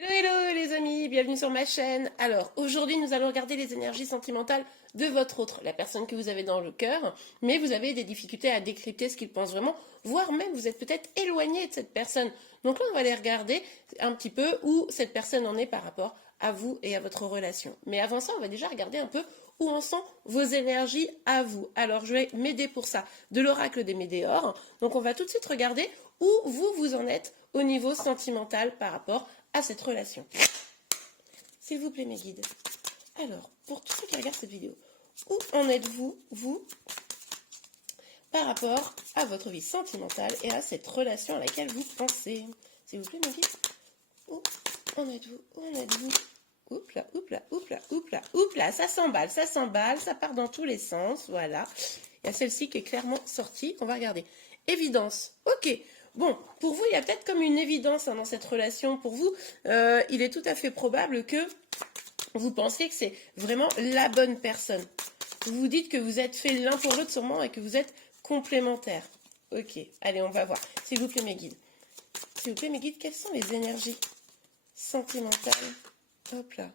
Hello hello les amis, bienvenue sur ma chaîne. Alors aujourd'hui nous allons regarder les énergies sentimentales de votre autre, la personne que vous avez dans le cœur, mais vous avez des difficultés à décrypter ce qu'il pense vraiment, voire même vous êtes peut-être éloigné de cette personne. Donc là on va aller regarder un petit peu où cette personne en est par rapport à vous et à votre relation. Mais avant ça on va déjà regarder un peu où en sont vos énergies à vous. Alors je vais m'aider pour ça de l'oracle des Médéors. Donc on va tout de suite regarder où vous en êtes au niveau sentimental par rapport à cette relation. S'il vous plaît mes guides. Alors, pour tous ceux qui regardent cette vidéo, où en êtes-vous, vous, par rapport à votre vie sentimentale et à cette relation à laquelle vous pensez? S'il vous plaît mes guides. Où en êtes-vous? Où en êtes-vous? Oups là, oups là, oups là, oups là, oups là, ça s'emballe, ça part dans tous les sens, voilà. Il y a celle-ci qui est clairement sortie, on va regarder. Évidence, ok. Bon, pour vous, il y a peut-être comme une évidence dans cette relation. Pour vous, il est tout à fait probable que vous pensiez que c'est vraiment la bonne personne. Vous vous dites que vous êtes fait l'un pour l'autre sûrement et que vous êtes complémentaires. Ok, allez, on va voir. S'il vous plaît, mes guides. S'il vous plaît, mes guides, quelles sont les énergies sentimentales? Hop là.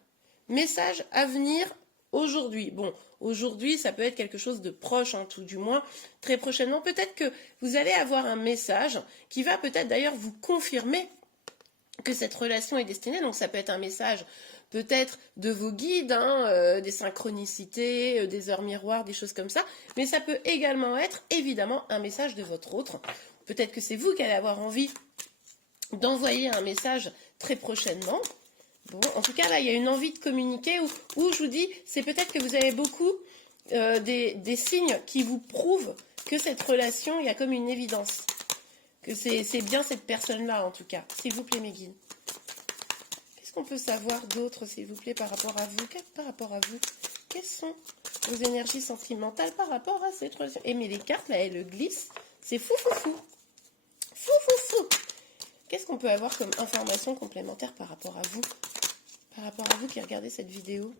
Message à venir aujourd'hui. Bon, aujourd'hui, ça peut être quelque chose de proche, tout du moins, très prochainement. Peut-être que vous allez avoir un message qui va peut-être d'ailleurs vous confirmer que cette relation est destinée. Donc ça peut être un message peut-être de vos guides, des synchronicités, des heures miroirs, des choses comme ça. Mais ça peut également être évidemment un message de votre autre. Peut-être que c'est vous qui allez avoir envie d'envoyer un message très prochainement. Bon, en tout cas, là, il y a une envie de communiquer où je vous dis, c'est peut-être que vous avez beaucoup des signes qui vous prouvent que cette relation, il y a comme une évidence. Que c'est bien cette personne-là, en tout cas. S'il vous plaît, mes guides. Qu'est-ce qu'on peut savoir d'autre, s'il vous plaît, par rapport à vous? Par rapport à vous, quelles sont vos énergies sentimentales par rapport à cette relation? Et mais les cartes, là, elles glissent. C'est fou, fou, fou. Fou, fou, fou. Qu'est-ce qu'on peut avoir comme information complémentaire par rapport à vous? Par rapport à vous qui regardez cette vidéo.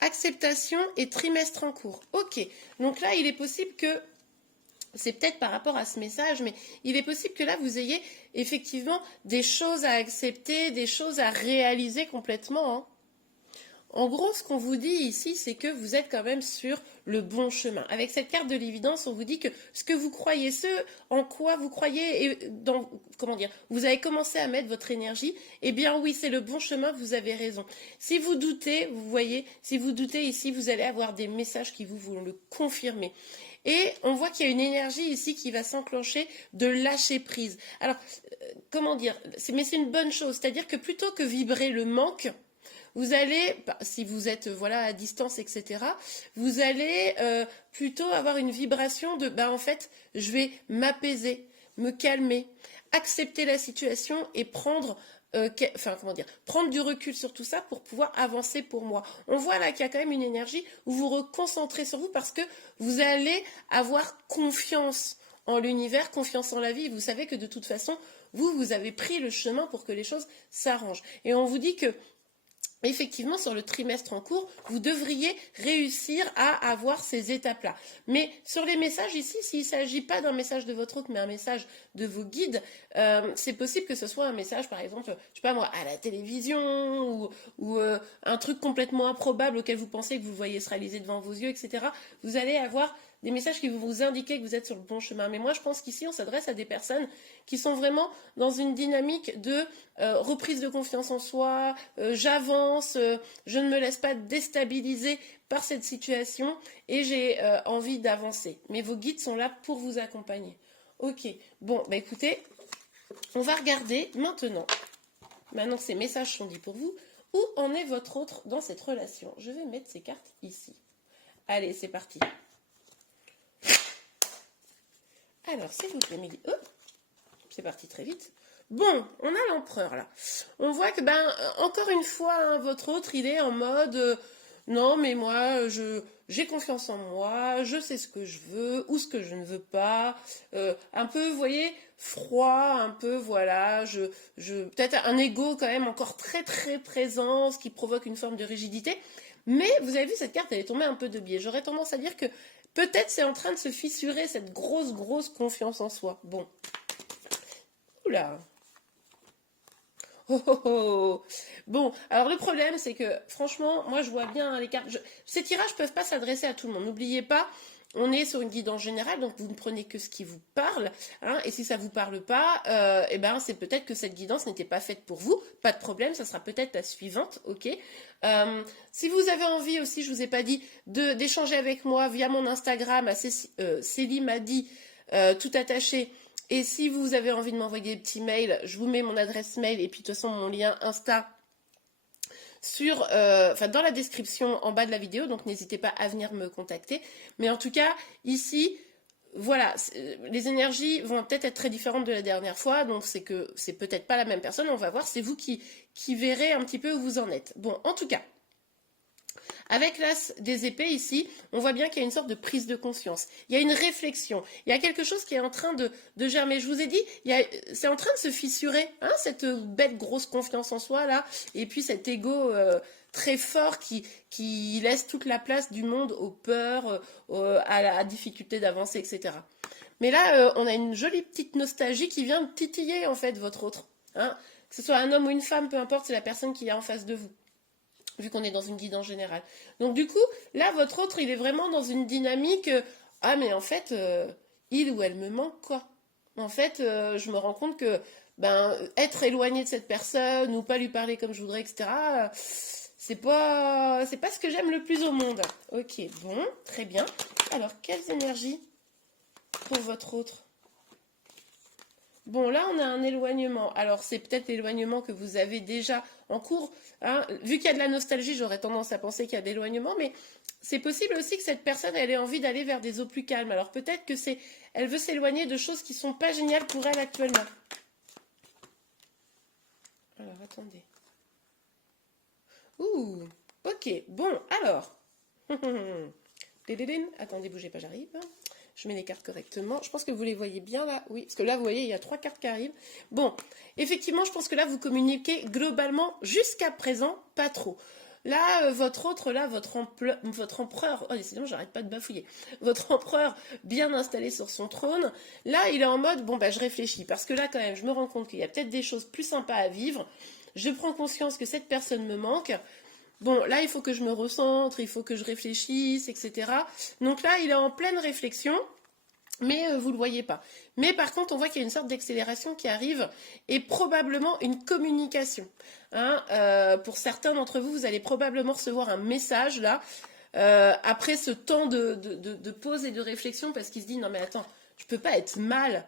Acceptation et trimestre en cours. Ok, donc là, il est possible que, c'est peut-être par rapport à ce message, mais il est possible que là, vous ayez effectivement des choses à accepter, des choses à réaliser complètement. En gros, ce qu'on vous dit ici, c'est que vous êtes quand même sur le bon chemin. Avec cette carte de l'évidence, on vous dit que ce que vous croyez, ce en quoi vous croyez, et dans, comment dire, vous avez commencé à mettre votre énergie, eh bien oui, c'est le bon chemin, vous avez raison. Si vous doutez, vous voyez, si vous doutez ici, vous allez avoir des messages qui vous vont le confirmer. Et on voit qu'il y a une énergie ici qui va s'enclencher de lâcher prise. Alors, comment dire, mais c'est une bonne chose, c'est-à-dire que plutôt que vibrer le manque, vous allez, si vous êtes voilà à distance, etc., vous allez plutôt avoir une vibration de, en fait, je vais m'apaiser, me calmer, accepter la situation et prendre, prendre du recul sur tout ça pour pouvoir avancer pour moi. On voit là qu'il y a quand même une énergie où vous reconcentrez sur vous parce que vous allez avoir confiance en l'univers, confiance en la vie. Vous savez que de toute façon, vous avez pris le chemin pour que les choses s'arrangent. Et on vous dit que effectivement, sur le trimestre en cours, vous devriez réussir à avoir ces étapes-là. Mais sur les messages ici, s'il ne s'agit pas d'un message de votre autre, mais un message de vos guides, c'est possible que ce soit un message, par exemple, je sais pas moi, à la télévision, ou un truc complètement improbable auquel vous pensez que vous voyez se réaliser devant vos yeux, etc. Vous allez avoir des messages qui vont vous indiquer que vous êtes sur le bon chemin. Mais moi, je pense qu'ici, on s'adresse à des personnes qui sont vraiment dans une dynamique de reprise de confiance en soi, j'avance, je ne me laisse pas déstabiliser par cette situation et j'ai envie d'avancer. Mais vos guides sont là pour vous accompagner. Ok, bon, écoutez, on va regarder maintenant que ces messages sont dits pour vous, où en est votre autre dans cette relation. Je vais mettre ces cartes ici. Allez, c'est parti. Alors, s'il vous plaît, Mélie. Oh, c'est parti très vite. Bon, on a l'empereur là. On voit que, encore une fois, votre autre, il est en mode non, mais moi, j'ai confiance en moi, je sais ce que je veux ou ce que je ne veux pas. Un peu, vous voyez, froid, un peu, voilà, peut-être un ego quand même encore très très présent, ce qui provoque une forme de rigidité. Mais vous avez vu, cette carte, elle est tombée un peu de biais. J'aurais tendance à dire que peut-être c'est en train de se fissurer cette grosse confiance en soi. Bon. Oula. Oh, oh, oh. Bon, alors le problème, c'est que franchement, moi je vois bien les cartes. Ces tirages peuvent pas s'adresser à tout le monde. N'oubliez pas, on est sur une guidance générale, donc vous ne prenez que ce qui vous parle. Hein, et si ça vous parle pas, eh ben c'est peut-être que cette guidance n'était pas faite pour vous. Pas de problème, ça sera peut-être la suivante, ok. Si vous avez envie aussi, je vous ai pas dit, d'échanger avec moi via mon Instagram à Céline m'a dit tout attaché. Et si vous avez envie de m'envoyer des petits mails, je vous mets mon adresse mail et puis de toute façon mon lien Insta dans la description en bas de la vidéo, donc n'hésitez pas à venir me contacter. Mais en tout cas, ici, voilà, les énergies vont peut-être être très différentes de la dernière fois, donc c'est que c'est peut-être pas la même personne, on va voir, c'est vous qui verrez un petit peu où vous en êtes. Bon, en tout cas, avec l'as des épées ici, on voit bien qu'il y a une sorte de prise de conscience. Il y a une réflexion. Il y a quelque chose qui est en train de germer. Je vous ai dit, c'est en train de se fissurer, hein, cette belle grosse confiance en soi là, et puis cet ego très fort qui laisse toute la place du monde aux peurs, à la difficulté d'avancer, etc. Mais là, on a une jolie petite nostalgie qui vient de titiller en fait votre autre. Hein. Que ce soit un homme ou une femme, peu importe, c'est la personne qui est en face de vous vu qu'on est dans une guidance générale. Donc du coup, là, votre autre, il est vraiment dans une dynamique, ah mais en fait, il ou elle me manque, quoi. En fait, je me rends compte que être éloigné de cette personne ou pas lui parler comme je voudrais, etc., c'est pas ce que j'aime le plus au monde. Ok, bon, très bien. Alors, quelles énergies pour votre autre? Bon, là, on a un éloignement. Alors, c'est peut-être l'éloignement que vous avez déjà en cours. Hein. Vu qu'il y a de la nostalgie, j'aurais tendance à penser qu'il y a d'éloignement, mais c'est possible aussi que cette personne, elle ait envie d'aller vers des eaux plus calmes. Alors, peut-être que elle veut s'éloigner de choses qui sont pas géniales pour elle actuellement. Alors, attendez. Ouh, ok. Bon, alors. Attendez, bougez pas, j'arrive. Je mets les cartes correctement. Je pense que vous les voyez bien là. Oui, parce que là, vous voyez, il y a 3 cartes qui arrivent. Bon, effectivement, je pense que là, vous communiquez globalement, jusqu'à présent, pas trop. Là, votre autre, là, votre empereur, oh, décidément, j'arrête pas de bafouiller. Votre empereur bien installé sur son trône, là, il est en mode, bon, bah, je réfléchis. Parce que là, quand même, je me rends compte qu'il y a peut-être des choses plus sympas à vivre. Je prends conscience que cette personne me manque. Bon, là, il faut que je me recentre, il faut que je réfléchisse, etc. Donc là, il est en pleine réflexion, mais vous ne le voyez pas. Mais par contre, on voit qu'il y a une sorte d'accélération qui arrive et probablement une communication. Hein, pour certains d'entre vous, vous allez probablement recevoir un message là, après ce temps de pause et de réflexion, parce qu'il se dit, non mais attends, je ne peux pas être mal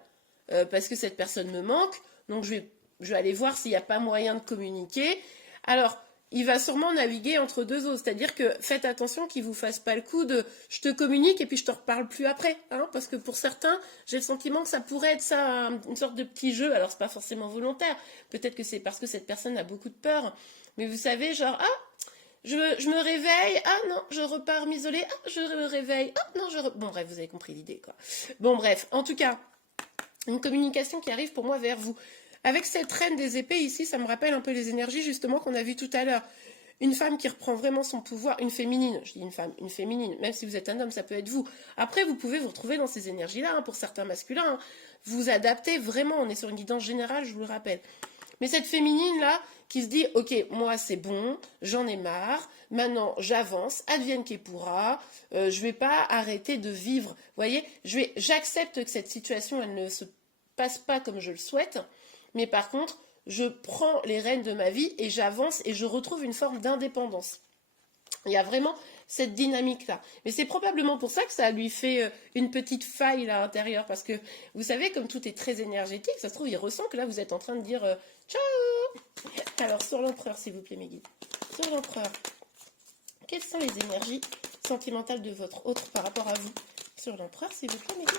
parce que cette personne me manque, donc je vais aller voir s'il n'y a pas moyen de communiquer. Alors, il va sûrement naviguer entre deux eaux. C'est-à-dire que faites attention qu'il ne vous fasse pas le coup de je te communique et puis je te reparle plus après. Hein, parce que pour certains, j'ai le sentiment que ça pourrait être ça, une sorte de petit jeu. Alors, c'est pas forcément volontaire. Peut-être que c'est parce que cette personne a beaucoup de peur. Mais vous savez, genre, ah, je me réveille, ah non, je repars m'isoler, ah, je me réveille, ah non, Bon, bref, vous avez compris l'idée, quoi. Bon, bref, en tout cas, une communication qui arrive pour moi vers vous. Avec cette reine des épées ici, ça me rappelle un peu les énergies justement qu'on a vues tout à l'heure. Une femme qui reprend vraiment son pouvoir, une féminine, je dis une femme, une féminine, même si vous êtes un homme, ça peut être vous. Après, vous pouvez vous retrouver dans ces énergies-là, hein, pour certains masculins. Hein. Vous adaptez vraiment, on est sur une guidance générale, je vous le rappelle. Mais cette féminine-là, qui se dit, ok, moi c'est bon, j'en ai marre, maintenant j'avance, advienne qui pourra, je vais pas arrêter de vivre. Vous voyez, j'accepte que cette situation, elle ne se passe pas comme je le souhaite, mais par contre, je prends les rênes de ma vie et j'avance et je retrouve une forme d'indépendance. Il y a vraiment cette dynamique-là. Mais c'est probablement pour ça que ça lui fait une petite faille là, à l'intérieur. Parce que, vous savez, comme tout est très énergétique, ça se trouve, il ressent que là, vous êtes en train de dire ciao. Alors, sur l'empereur, s'il vous plaît, mes guides. Sur l'empereur, quelles sont les énergies sentimentales de votre autre par rapport à vous? Sur l'empereur, s'il vous plaît, mes guides.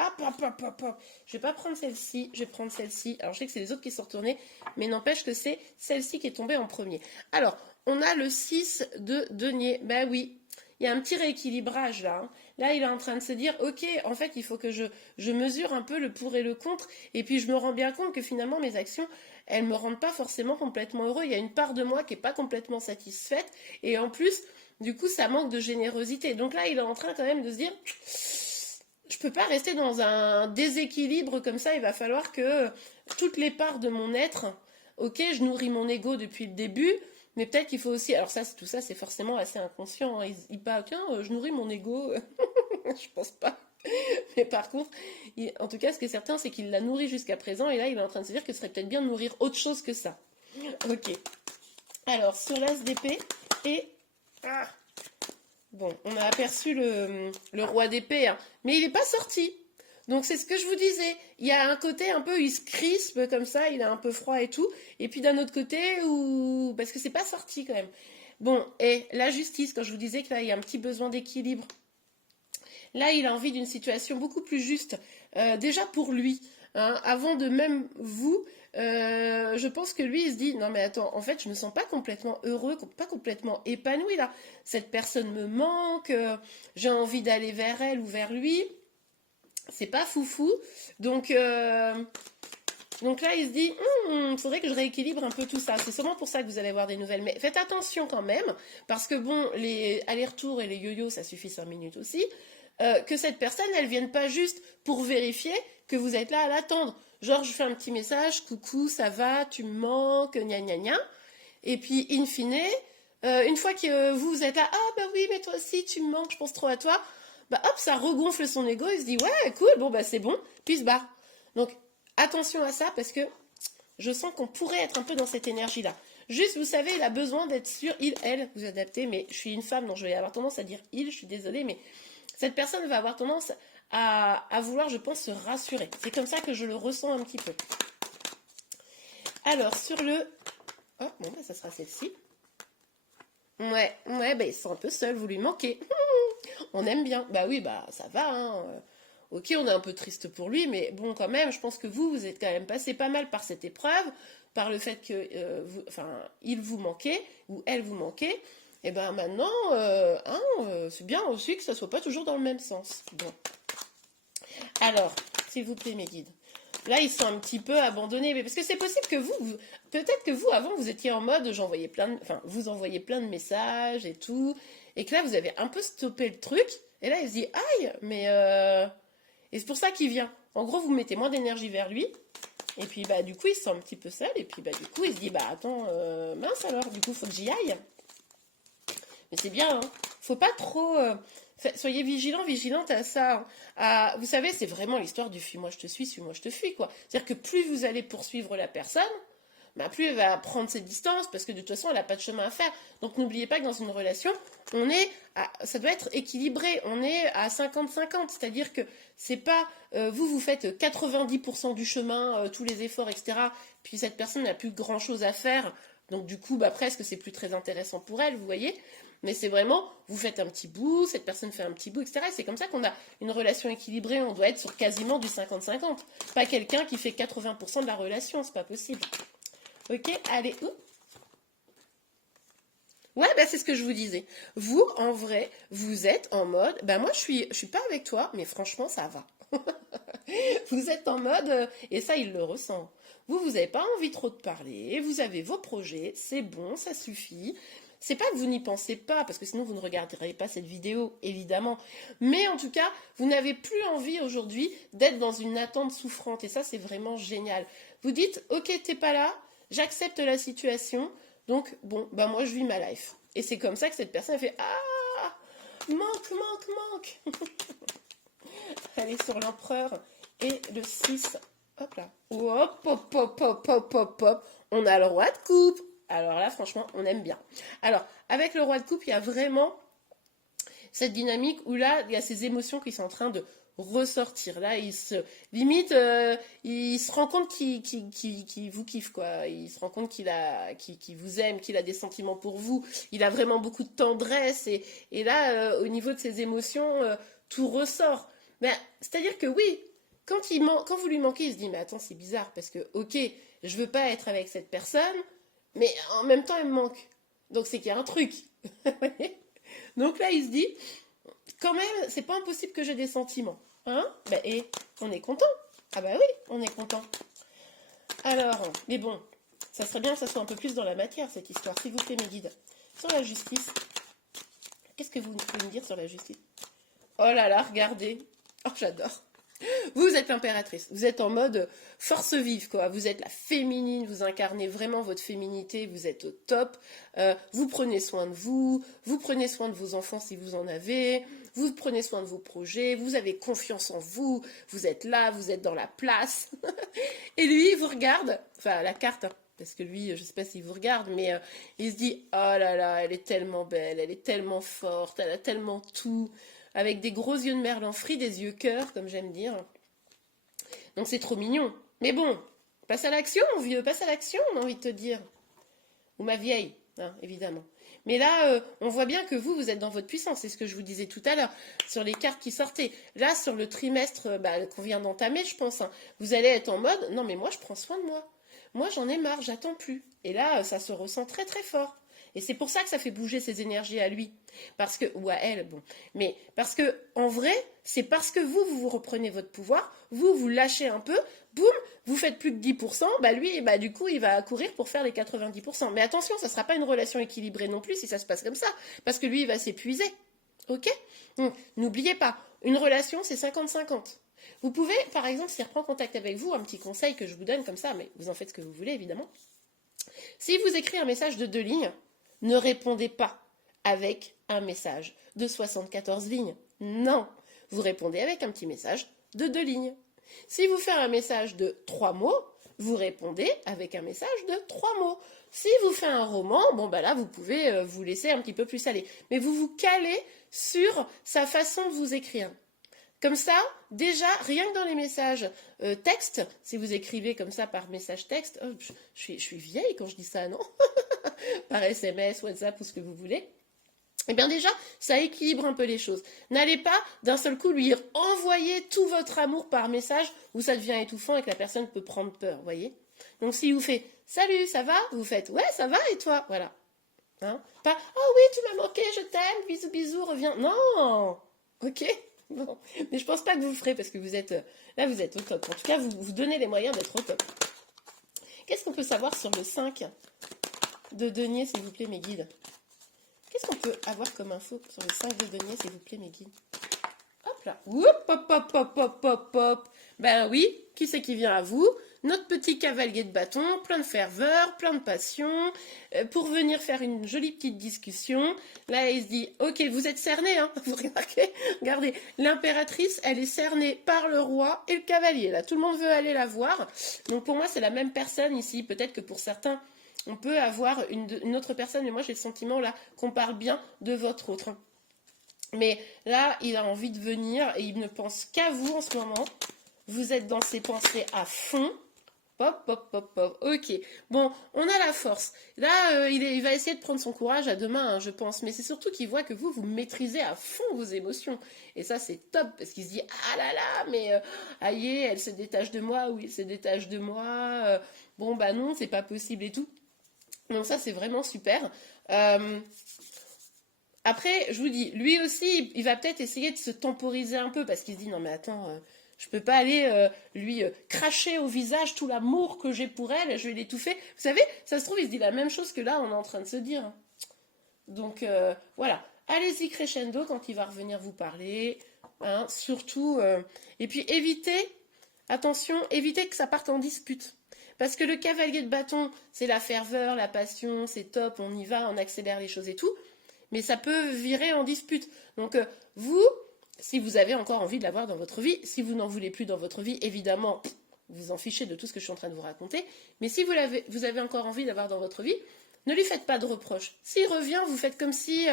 Hop, hop, hop, hop, hop. Je vais pas prendre celle-ci, je vais prendre celle-ci. Alors, je sais que c'est les autres qui sont retournés, mais n'empêche que c'est celle-ci qui est tombée en premier. Alors, on a le 6 de denier. Ben oui, il y a un petit rééquilibrage là. Hein. Là, il est en train de se dire, ok, en fait, il faut que je mesure un peu le pour et le contre. Et puis, je me rends bien compte que finalement, mes actions, elles me rendent pas forcément complètement heureux. Il y a une part de moi qui est pas complètement satisfaite. Et en plus, du coup, ça manque de générosité. Donc là, il est en train quand même de se dire... Je peux pas rester dans un déséquilibre comme ça, il va falloir que toutes les parts de mon être ok, je nourris mon ego depuis le début, mais peut-être qu'il faut aussi, alors ça, tout ça, c'est forcément assez inconscient, hein. Il parle, tiens, je nourris mon ego, je pense pas. Mais par contre, en tout cas, ce qui est certain, c'est qu'il l'a nourri jusqu'à présent, et là, il est en train de se dire que ce serait peut-être bien de nourrir autre chose que ça. Ok. Alors, sur l'as d'épée, et... Ah. Bon, on a aperçu le roi d'épée, hein, mais il n'est pas sorti. Donc c'est ce que je vous disais. Il y a un côté un peu, il se crispe comme ça, il est un peu froid et tout. Et puis d'un autre côté, où... parce que c'est pas sorti quand même. Bon, et la justice, quand je vous disais que là, il y a un petit besoin d'équilibre. Là, il a envie d'une situation beaucoup plus juste. Déjà pour lui, hein, avant de même vous, je pense que lui, il se dit, non mais attends, en fait, je me sens pas complètement heureux, pas complètement épanoui là. Cette personne me manque, j'ai envie d'aller vers elle ou vers lui. C'est pas foufou. Donc, donc là, il se dit, faudrait que je rééquilibre un peu tout ça. C'est sûrement pour ça que vous allez avoir des nouvelles. Mais faites attention quand même, parce que bon, les allers-retours et les yo-yo, ça suffit 5 minutes aussi. Que cette personne, elle vienne pas juste pour vérifier que vous êtes là à l'attendre. Genre, je fais un petit message, coucou, ça va, tu me manques, gna gna gna. Et puis, in fine, une fois que vous êtes là, ah bah oui, mais toi aussi, tu me manques, je pense trop à toi. Bah hop, ça regonfle son ego, il se dit, ouais, cool, bon bah c'est bon, puis il se barre. Donc, attention à ça, parce que je sens qu'on pourrait être un peu dans cette énergie-là. Juste, vous savez, il a besoin d'être sûr, il, elle, vous adaptez, mais je suis une femme, donc je vais avoir tendance à dire il, je suis désolée, mais cette personne va avoir tendance à vouloir, je pense, se rassurer. C'est comme ça que je le ressens un petit peu. Alors, sur le... Oh, bon, bah, ça sera celle-ci. Ouais, bah, il se sent un peu seul, vous lui manquez. On aime bien. Bah oui, bah ça va, hein. Ok, on est un peu triste pour lui, mais bon, quand même, je pense que vous êtes quand même passé pas mal par cette épreuve, par le fait que, il vous manquait, ou elle vous manquait. Et ben maintenant, c'est bien aussi que ça soit pas toujours dans le même sens. Bon. Alors, s'il vous plaît, mes guides. Là, ils sont un petit peu abandonnés, mais parce que c'est possible que peut-être que vous, avant, vous étiez en mode, vous envoyez plein de messages et tout, et que là, vous avez un peu stoppé le truc, et là, il se dit, aïe, mais et c'est pour ça qu'il vient. En gros, vous mettez moins d'énergie vers lui, et puis, bah, du coup, il se sent un petit peu seul, et puis, bah, du coup, il se dit, bah, attends, mince alors, du coup, faut que j'y aille. Mais c'est bien, hein. Faut pas trop... soyez vigilante à ça, hein. Vous savez, c'est vraiment l'histoire du fuis-moi je te suis, suis-moi je te fuis, quoi. C'est-à-dire que plus vous allez poursuivre la personne, bah, plus elle va prendre ses distances, parce que de toute façon, elle n'a pas de chemin à faire. Donc n'oubliez pas que dans une relation, ça doit être équilibré, on est à 50-50, c'est-à-dire que c'est pas, vous faites 90% du chemin, tous les efforts, etc., puis cette personne n'a plus grand-chose à faire, donc du coup, bah, presque, c'est plus très intéressant pour elle, vous voyez. Mais c'est vraiment, vous faites un petit bout, cette personne fait un petit bout, etc. Et c'est comme ça qu'on a une relation équilibrée. On doit être sur quasiment du 50-50. Pas quelqu'un qui fait 80% de la relation, c'est pas possible. Ok, allez, ouais, bah c'est ce que je vous disais. Vous, en vrai, vous êtes en mode, bah moi je suis pas avec toi, mais franchement ça va. Vous êtes en mode, et ça il le ressent. Vous n'avez pas envie trop de parler, vous avez vos projets, c'est bon, ça suffit. C'est pas que vous n'y pensez pas, parce que sinon vous ne regarderez pas cette vidéo, évidemment. Mais en tout cas, vous n'avez plus envie aujourd'hui d'être dans une attente souffrante. Et ça, c'est vraiment génial. Vous dites, ok, t'es pas là, j'accepte la situation. Donc, bon, bah moi, je vis ma life. Et c'est comme ça que cette personne fait, ah, manque. Allez sur l'empereur et le 6. Hop là. Hop. On a le roi de coupe. Alors là, franchement, on aime bien. Alors, avec le roi de coupe, il y a vraiment cette dynamique où là, il y a ces émotions qui sont en train de ressortir. Là, il se rend compte qu'il vous kiffe, quoi. Il se rend compte qu'il vous aime, qu'il a des sentiments pour vous. Il a vraiment beaucoup de tendresse. Et là, au niveau de ses émotions, tout ressort. Ben, c'est-à-dire que oui, quand vous lui manquez, il se dit, mais attends, c'est bizarre, parce que, ok, je veux pas être avec cette personne, mais en même temps, elle me manque. Donc c'est qu'il y a un truc. Donc là, il se dit, quand même, c'est pas impossible que j'ai des sentiments. Hein? Ben, et on est content. Ah bah oui, on est content. Alors, mais bon, ça serait bien que ça soit un peu plus dans la matière, cette histoire. S'il vous plaît, mes guides. Sur la justice, qu'est-ce que vous pouvez me dire sur la justice? Oh là là, regardez. Oh, j'adore. Vous êtes l'impératrice, vous êtes en mode force vive, quoi. Vous êtes la féminine, vous incarnez vraiment votre féminité, vous êtes au top. Vous prenez soin de vous, vous prenez soin de vos enfants si vous en avez, vous prenez soin de vos projets, vous avez confiance en vous, vous êtes là, vous êtes dans la place. Et lui, il vous regarde, enfin la carte, hein, parce que lui, je sais pas s'il vous regarde, mais il se dit, oh là là, elle est tellement belle, elle est tellement forte, elle a tellement tout, avec des gros yeux de merlan frit, des yeux cœur, comme j'aime dire. Donc c'est trop mignon. Mais bon, passe à l'action, mon vieux, passe à l'action, on a envie de te dire. Ou ma vieille, hein, évidemment. Mais là, on voit bien que vous êtes dans votre puissance. C'est ce que je vous disais tout à l'heure sur les cartes qui sortaient. Là, sur le trimestre qu'on vient d'entamer, je pense, hein, vous allez être en mode, non mais moi, je prends soin de moi. Moi, j'en ai marre, j'attends plus. Et là, ça se ressent très très fort. Et c'est pour ça que ça fait bouger ses énergies à lui. Parce que, ou à elle, bon. Mais parce que, en vrai, c'est parce que vous reprenez votre pouvoir, vous lâchez un peu, boum, vous faites plus que 10%, bah lui, bah du coup, il va courir pour faire les 90%. Mais attention, ça ne sera pas une relation équilibrée non plus si ça se passe comme ça. Parce que lui, il va s'épuiser. Ok? Donc, n'oubliez pas, une relation, c'est 50-50. Vous pouvez, par exemple, s'il reprend contact avec vous, un petit conseil que je vous donne comme ça, mais vous en faites ce que vous voulez, évidemment. Si vous écrivez un message de 2 lignes, ne répondez pas avec un message de 74 lignes. Non, vous répondez avec un petit message de 2 lignes. Si vous faites un message de 3 mots, vous répondez avec un message de 3 mots. Si vous faites un roman, bon bah là vous pouvez vous laisser un petit peu plus aller. Mais vous vous calez sur sa façon de vous écrire. Comme ça, déjà, rien que dans les messages texte, si vous écrivez comme ça par message texte, oh, je suis vieille quand je dis ça, non? Par SMS, WhatsApp ou ce que vous voulez. Eh bien déjà, ça équilibre un peu les choses. N'allez pas d'un seul coup lui envoyer tout votre amour par message où ça devient étouffant et que la personne peut prendre peur, voyez. Donc si vous faites « Salut, ça va ?» vous faites « Ouais, ça va et toi ?» Voilà. Hein? Pas « Oh oui, tu m'as manqué, je t'aime, bisous, bisous, reviens. » Non. Ok. Bon. Mais je pense pas que vous le ferez parce que vous êtes là, vous êtes au top. En tout cas, vous donnez les moyens d'être au top. Qu'est-ce qu'on peut savoir sur le 5 de denier, s'il vous plaît, mes guides? Qu'est-ce qu'on peut avoir comme info sur le 5 de denier, s'il vous plaît, mes guides? Hop là. Oup, hop, hop, hop, hop, hop, hop. Ben oui, qui c'est qui vient à vous? Notre petit cavalier de bâton, plein de ferveur, plein de passion, pour venir faire une jolie petite discussion. Là, il se dit, ok, vous êtes cerné, hein, vous remarquez? Regardez, l'impératrice, elle est cernée par le roi et le cavalier. Là, tout le monde veut aller la voir. Donc pour moi, c'est la même personne ici. Peut-être que pour certains, on peut avoir une autre personne, mais moi j'ai le sentiment là qu'on parle bien de votre autre. Mais là, il a envie de venir et il ne pense qu'à vous en ce moment. Vous êtes dans ses pensées à fond. Pop, pop, pop, pop. Ok. Bon, on a la force. Là, il va essayer de prendre son courage à demain, hein, je pense. Mais c'est surtout qu'il voit que vous maîtrisez à fond vos émotions. Et ça, c'est top. Parce qu'il se dit, ah là là, mais aïe, elle se détache de moi. Oui, elle se détache de moi. Bon, bah non, c'est pas possible et tout. Donc ça, c'est vraiment super. Après, je vous dis, lui aussi, il va peut-être essayer de se temporiser un peu parce qu'il se dit, non mais attends, je peux pas aller lui cracher au visage tout l'amour que j'ai pour elle, je vais l'étouffer. Vous savez, ça se trouve, il se dit la même chose que là, on est en train de se dire. Donc voilà, allez-y crescendo quand il va revenir vous parler. Hein, surtout, et puis évitez que ça parte en dispute. Parce que le cavalier de bâton, c'est la ferveur, la passion, c'est top, on y va, on accélère les choses et tout. Mais ça peut virer en dispute. Donc vous, si vous avez encore envie de l'avoir dans votre vie, si vous n'en voulez plus dans votre vie, évidemment, vous en fichez de tout ce que je suis en train de vous raconter. Mais si vous avez encore envie d'avoir dans votre vie, ne lui faites pas de reproches. S'il revient, vous faites comme si,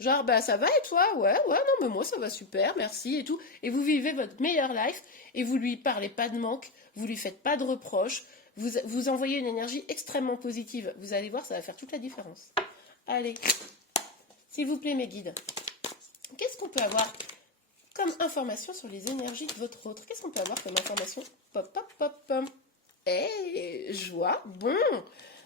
genre, bah ça va et toi? Ouais, non, mais moi ça va super, merci et tout. Et vous vivez votre meilleure life et vous lui parlez pas de manque, vous lui faites pas de reproches, vous envoyez une énergie extrêmement positive. Vous allez voir, ça va faire toute la différence. Allez, s'il vous plaît, mes guides, qu'est-ce qu'on peut avoir comme information sur les énergies de votre autre? Qu'est-ce qu'on peut avoir comme information? Pop, pop, pop. Joie, bon,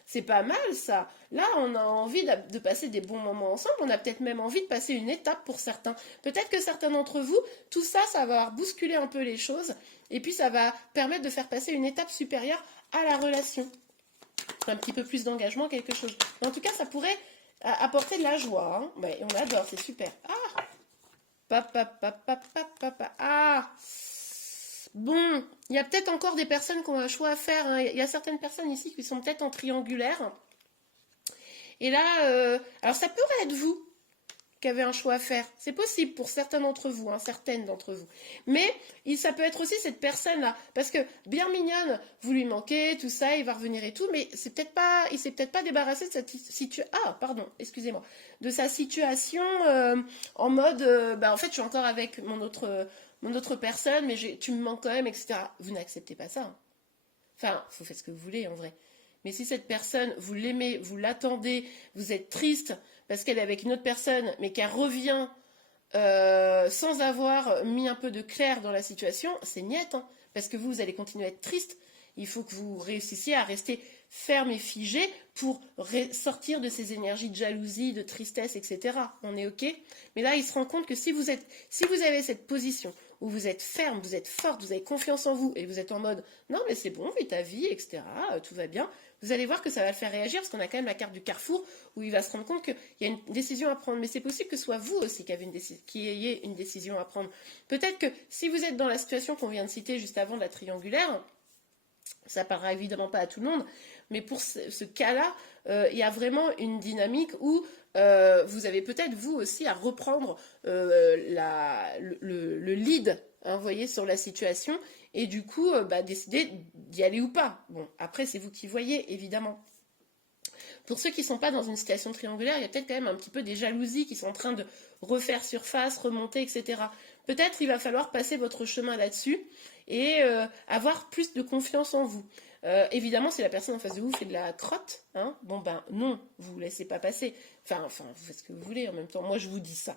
c'est pas mal ça. Là, on a envie de passer des bons moments ensemble. On a peut-être même envie de passer une étape pour certains. Peut-être que certains d'entre vous, tout ça, ça va bousculer un peu les choses. Et puis, ça va permettre de faire passer une étape supérieure à la relation. Un petit peu plus d'engagement, quelque chose. Mais en tout cas, ça pourrait apporter de la joie. Hein. Ouais, on adore, c'est super. Ah, papa. Ah, Bon, il y a peut-être encore des personnes qui ont un choix à faire, hein. Il y a certaines personnes ici qui sont peut-être en triangulaire. Et là, alors ça pourrait être vous qui avez un choix à faire. C'est possible pour certains d'entre vous, hein, certaines d'entre vous. Mais ça peut être aussi cette personne-là. Parce que bien mignonne, vous lui manquez, tout ça, il va revenir et tout, mais il s'est peut-être pas débarrassé de cette situation. Ah, pardon, excusez-moi. De sa situation en mode, en fait, je suis encore avec mon autre personne, mais tu me manques quand même, etc. Vous n'acceptez pas ça, hein. Enfin, vous faites ce que vous voulez en vrai. Mais si cette personne, vous l'aimez, vous l'attendez, vous êtes triste parce qu'elle est avec une autre personne, mais qu'elle revient sans avoir mis un peu de clair dans la situation, c'est niette, hein, parce que vous allez continuer à être triste. Il faut que vous réussissiez à rester ferme et figé pour sortir de ces énergies de jalousie, de tristesse, etc. On est OK? Mais là, il se rend compte que si vous avez cette position où vous êtes ferme, vous êtes forte, vous avez confiance en vous, et vous êtes en mode non mais c'est bon, vis ta vie, etc. Tout va bien, vous allez voir que ça va le faire réagir, parce qu'on a quand même la carte du carrefour, où il va se rendre compte qu'il y a une décision à prendre. Mais c'est possible que ce soit vous aussi qui ayez une décision à prendre. Peut-être que si vous êtes dans la situation qu'on vient de citer juste avant de la triangulaire, ça parlera évidemment pas à tout le monde, mais pour ce cas-là, il y a vraiment une dynamique où vous avez peut-être vous aussi à reprendre le lead, hein, vous voyez, sur la situation, et du coup décider d'y aller ou pas. Bon, après c'est vous qui voyez, évidemment. Pour ceux qui ne sont pas dans une situation triangulaire, il y a peut-être quand même un petit peu des jalousies qui sont en train de refaire surface, remonter, etc. Peut-être il va falloir passer votre chemin là-dessus et avoir plus de confiance en vous. Évidemment, si la personne en face de vous fait de la crotte, hein, bon ben non, vous ne laissez pas passer. Enfin, vous faites ce que vous voulez en même temps. Moi, je vous dis ça,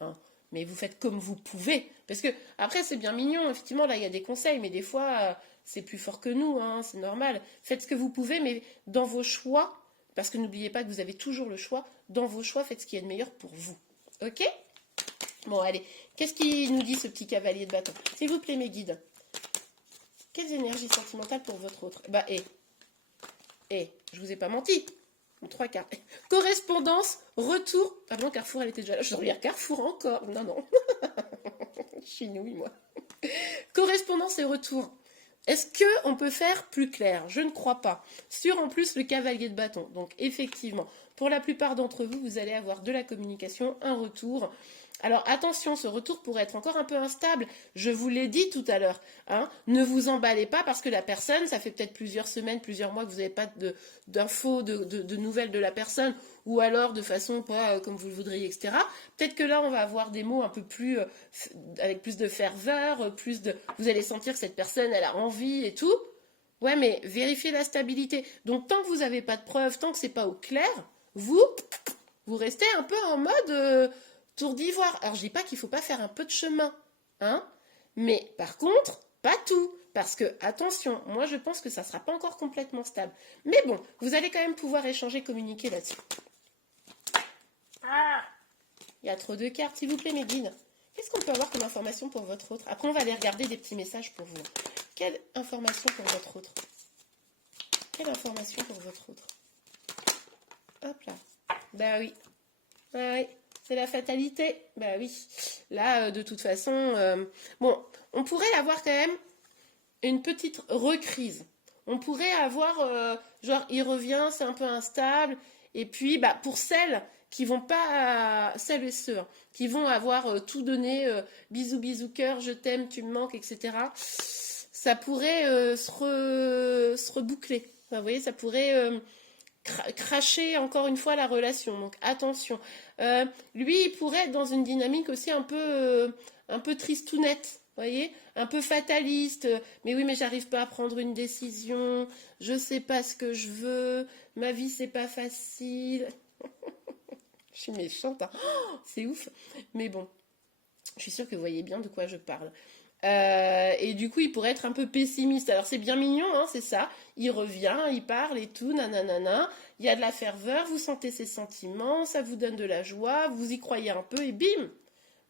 hein. Mais vous faites comme vous pouvez. Parce que, après, c'est bien mignon, effectivement, là, il y a des conseils, mais des fois, c'est plus fort que nous, hein, c'est normal. Faites ce que vous pouvez, mais dans vos choix, parce que n'oubliez pas que vous avez toujours le choix, dans vos choix, faites ce qui est le meilleur pour vous. Ok? Bon, allez, qu'est-ce qu'il nous dit, ce petit cavalier de bâton? S'il vous plaît, mes guides. Quelles énergies sentimentales pour votre autre? Je vous ai pas menti. En 3 quarts. Correspondance, retour. Ah non, Carrefour, elle était déjà là. Je dois lire Carrefour encore. Non. Chinouille, moi. Correspondance et retour. Est-ce qu'on peut faire plus clair? Je ne crois pas. Sur en plus le cavalier de bâton. Donc effectivement, pour la plupart d'entre vous, vous allez avoir de la communication, un retour. Alors attention, ce retour pourrait être encore un peu instable. Je vous l'ai dit tout à l'heure, hein. Ne vous emballez pas parce que la personne, ça fait peut-être plusieurs semaines, plusieurs mois que vous n'avez pas d'infos, de nouvelles de la personne, ou alors de façon pas comme vous le voudriez, etc. Peut-être que là, on va avoir des mots un peu plus, avec plus de ferveur, vous allez sentir que cette personne, elle a envie et tout. Ouais, mais vérifiez la stabilité. Donc tant que vous n'avez pas de preuves, tant que c'est pas au clair, vous restez un peu en mode tour d'ivoire. Alors je dis pas qu'il faut pas faire un peu de chemin, hein, mais par contre, pas tout. Parce que, attention, moi je pense que ça ne sera pas encore complètement stable. Mais bon, vous allez quand même pouvoir échanger, communiquer là-dessus. Ah, il y a trop de cartes, s'il vous plaît, mes guides. Qu'est-ce qu'on peut avoir comme information pour votre autre? Après, on va aller regarder des petits messages pour vous. Quelle information pour votre autre? Quelle information pour votre autre? Hop là. Bah oui. Ah oui. C'est la fatalité. Bah oui. Là, de toute façon, bon, on pourrait avoir quand même une petite recrise. On pourrait avoir, genre, il revient, c'est un peu instable. Et puis, pour celles qui vont pas, celles et ceux qui vont avoir tout donné, bisous, bisous, cœur, je t'aime, tu me manques, etc. Ça pourrait se reboucler. Enfin, vous voyez, ça pourrait cracher encore une fois la relation. Donc attention. Lui, il pourrait être dans une dynamique aussi un peu tristounette. Vous voyez, un peu fataliste. Mais oui, mais j'arrive pas à prendre une décision. Je sais pas ce que je veux. Ma vie, c'est pas facile. Je suis méchante, hein. Oh, c'est ouf. Mais bon, je suis sûre que vous voyez bien de quoi je parle. Et du coup, il pourrait être un peu pessimiste. Alors, c'est bien mignon, hein, c'est ça. Il revient, il parle et tout, nanana. Il y a de la ferveur, vous sentez ses sentiments, ça vous donne de la joie, vous y croyez un peu et bim,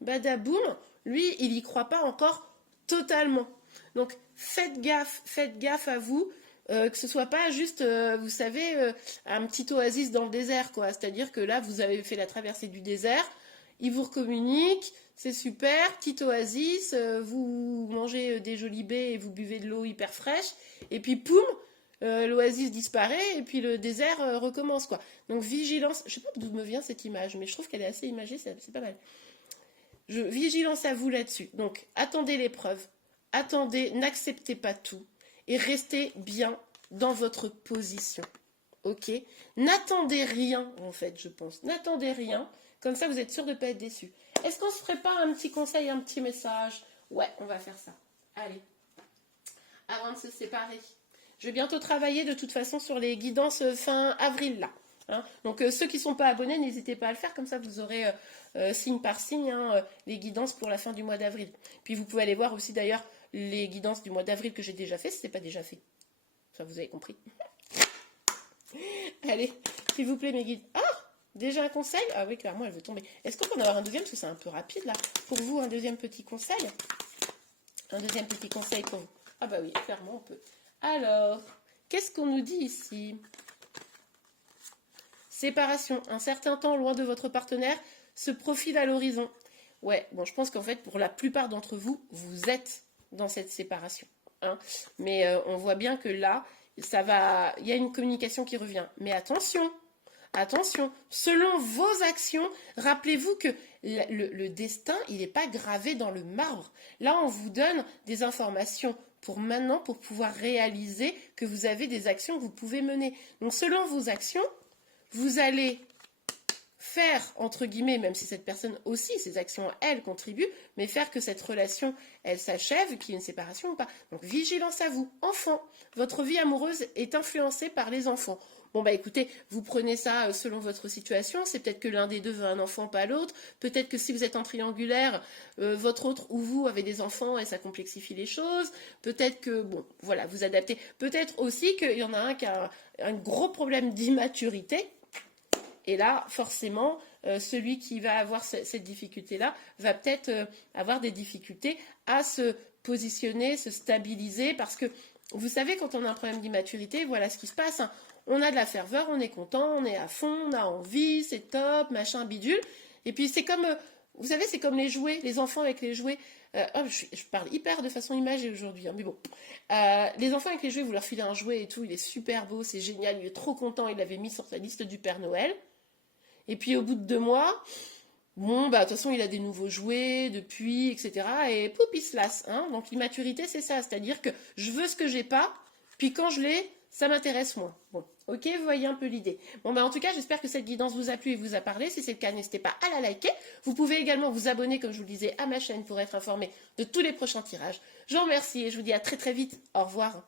badaboum. Lui, il n'y croit pas encore totalement. Donc, faites gaffe à vous. Que ce soit pas juste, vous savez, un petit oasis dans le désert, quoi. C'est-à-dire que là, vous avez fait la traversée du désert il vous recommunique, c'est super, petite oasis, vous mangez des jolis baies et vous buvez de l'eau hyper fraîche, et puis poum, l'oasis disparaît et puis le désert recommence quoi. Donc vigilance, je sais pas d'où me vient cette image, mais je trouve qu'elle est assez imagée, c'est pas mal. Vigilance à vous là-dessus. Donc attendez l'épreuve, attendez, n'acceptez pas tout et restez bien dans votre position. Ok? N'attendez rien en fait, je pense. N'attendez rien, comme ça vous êtes sûr de ne pas être déçu. Est-ce qu'on se ferait pas un petit conseil, un petit message? Ouais, on va faire ça. Allez, avant de se séparer. Je vais bientôt travailler de toute façon sur les guidances fin avril là. Hein. Donc ceux qui ne sont pas abonnés, n'hésitez pas à le faire, comme ça vous aurez signe par signe les guidances pour la fin du mois d'avril. Puis vous pouvez aller voir aussi d'ailleurs les guidances du mois d'avril que j'ai déjà fait, si ce n'est pas déjà fait. Ça vous avez compris. Allez, s'il vous plaît mes guides. Ah, déjà un conseil? Ah oui, clairement elle veut tomber. Est-ce qu'on peut en avoir un deuxième? Parce que c'est un peu rapide là. Pour vous, un deuxième petit conseil? Un deuxième petit conseil pour vous. Ah bah oui, clairement on peut. Alors, qu'est-ce qu'on nous dit ici? Séparation. Un certain temps loin de votre partenaire se profile à l'horizon. Ouais, bon, je pense qu'en fait, pour la plupart d'entre vous, vous êtes dans cette séparation. Hein. Mais on voit bien que là, ça va, il y a une communication qui revient. Mais attention, attention, selon vos actions, rappelez-vous que le destin, il n'est pas gravé dans le marbre. Là, on vous donne des informations pour maintenant, pour pouvoir réaliser que vous avez des actions que vous pouvez mener. Donc, selon vos actions, vous allez faire, entre guillemets, même si cette personne aussi, ses actions, elle, contribuent, mais faire que cette relation, elle s'achève, qu'il y ait une séparation ou pas. Donc, vigilance à vous. Enfants, votre vie amoureuse est influencée par les enfants. Bon, bah écoutez, vous prenez ça selon votre situation. C'est peut-être que l'un des deux veut un enfant, pas l'autre. Peut-être que si vous êtes en triangulaire, votre autre ou vous avez des enfants et ça complexifie les choses. Peut-être que, bon, voilà, vous adaptez. Peut-être aussi qu'il y en a un qui a un gros problème d'immaturité. Et là, forcément, celui qui va avoir cette difficulté-là va peut-être avoir des difficultés à se positionner, se stabiliser, parce que vous savez, quand on a un problème d'immaturité, voilà ce qui se passe. Hein. On a de la ferveur, on est content, on est à fond, on a envie, c'est top, machin, bidule. Et puis c'est comme, vous savez, c'est comme les jouets, les enfants avec les jouets. Je parle hyper de façon imagée aujourd'hui, hein, mais bon. Les enfants avec les jouets, vous leur filez un jouet et tout, il est super beau, c'est génial, il est trop content, il l'avait mis sur sa liste du Père Noël. Et puis au bout de 2 mois, bon, bah de toute façon, il a des nouveaux jouets depuis, etc. Et poup, il se lasse. Hein. Donc l'immaturité, c'est ça. C'est-à-dire que je veux ce que j'ai pas, puis quand je l'ai, ça m'intéresse moins. Bon, ok, vous voyez un peu l'idée. Bon, bah en tout cas, j'espère que cette guidance vous a plu et vous a parlé. Si c'est le cas, n'hésitez pas à la liker. Vous pouvez également vous abonner, comme je vous le disais, à ma chaîne pour être informé de tous les prochains tirages. Je vous remercie et je vous dis à très très vite. Au revoir.